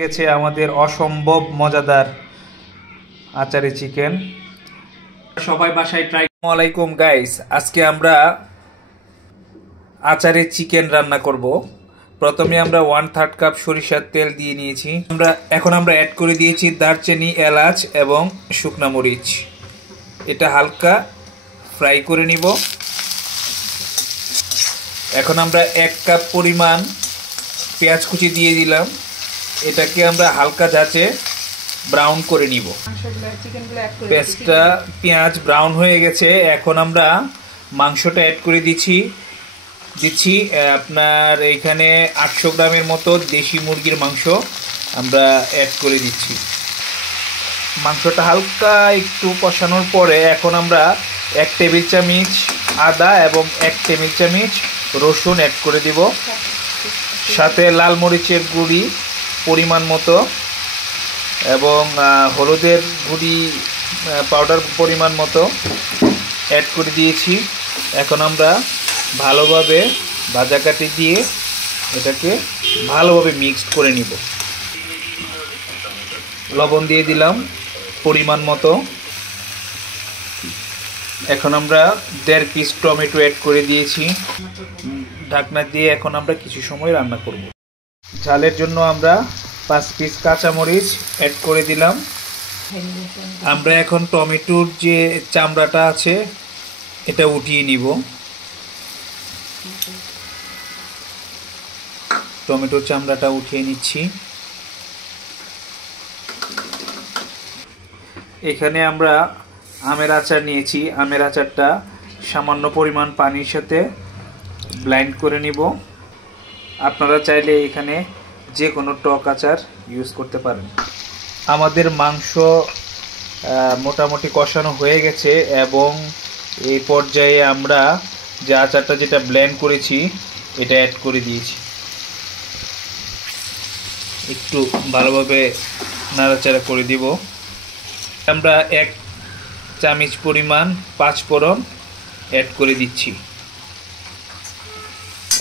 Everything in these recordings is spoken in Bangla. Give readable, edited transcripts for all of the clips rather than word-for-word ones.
গেছে আমাদের অসম্ভব মজাদার আচারি চিকেন। সবাই বাসায় ট্রাই। আসসালামু আলাইকুম গাইস, আজকে আমরা আচারে চিকেন রান্না করব। প্রথমে আমরা 1/3 কাপ সরিষার তেল দিয়ে নিয়েছি। এখন আমরা অ্যাড করে দিয়েছি দারচিনি, এলাচ এবং শুকনা মরিচ। এটা হালকা ফ্রাই করে নিব। এখন আমরা 1 কাপ পরিমাণ পেঁয়াজ কুচি দিয়ে দিলাম। এটাকে আমরা হালকা জাঁচে ব্রাউন করে নিব। পেঁয়াজটা ব্রাউন হয়ে গেছে। এখন আমরা মাংসটা অ্যাড করে দিচ্ছি আপনার এইখানে 800 গ্রামের মতো দেশি মুরগির মাংস আমরা অ্যাড করে দিচ্ছি। মাংসটা হালকা একটু কষানোর পরে এখন আমরা 1 টেবিল চামচ আদা এবং 1 টেবিল চামচ রসুন অ্যাড করে দিব। সাথে লাল মরিচের গুঁড়ি পরিমাণ মতো এবং হলুদের গুঁড়ি পাউডার পরিমাণ মতো অ্যাড করে দিয়েছি। এখন আমরা ভালোভাবে ভাজাকাঠি দিয়ে এটাকে ভালোভাবে মিক্সড করে নিব। লবণ দিয়ে দিলাম পরিমাণ মতো। এখন আমরা 1.5 পিস টমেটো অ্যাড করে দিয়েছি। ঢাকনা দিয়ে এখন আমরা কিছু সময় রান্না করব। ঝালের জন্য আমরা 5 পিস কাঁচামরিচ অ্যাড করে দিলাম। আমরা এখন টমেটোর যে চামড়াটা আছে এটা উঠিয়ে নিব। টমেটোর চামড়াটা উঠিয়ে নিচ্ছি। এখানে আমরা আমের আচার নিয়েছি। আমের আচারটা সামান্য পরিমাণ পানির সাথে ব্লেন্ড করে নিব। আপনারা চাইলে এখানে যে কোনো টক আচার ইউজ করতে পারেন। আমাদের মাংস মোটামুটি কষানো হয়ে গেছে এবং এই পর্যায়ে আমরা যে আচারটা যেটা ব্লেন্ড করেছি এটা অ্যাড করে দিয়েছি। একটু ভালোভাবে নাড়াচাড়া করে দিব। আমরা 1 চামচ পরিমাণ 5 ফোড়ন অ্যাড করে দিচ্ছি।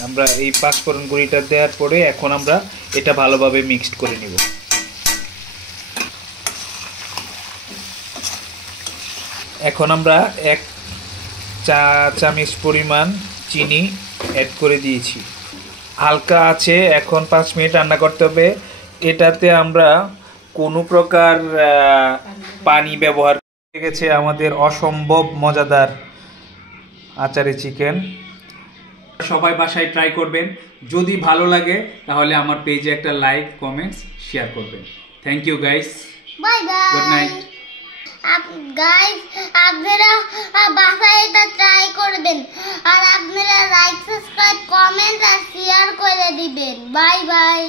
আমরা এই 5 ফোড়ন গুঁড়িটা দেওয়ার পরে এখন আমরা এটা ভালোভাবে মিক্সড করে নিব। এখন আমরা 1 চা চামচ পরিমাণ চিনি অ্যাড করে দিয়েছি। হালকা আছে এখন 5 মিনিট রান্না করতে হবে। এটাতে আমরা কোনো প্রকার পানি ব্যবহার করে গেছে আমাদের অসম্ভব মজাদার আচারি চিকেন। সবাই বাসায় ট্রাই করবেন। যদি ভালো লাগে তাহলে আমার পেজে একটা লাইক, কমেন্টস, শেয়ার করবেন। Thank you guys. Bye bye. Good night. Guys আপনারা বাসায় এটা ট্রাই করবেন আর আপনারা লাইক, সাবস্ক্রাইব, কমেন্ট আর শেয়ার করে দিবেন। Bye by.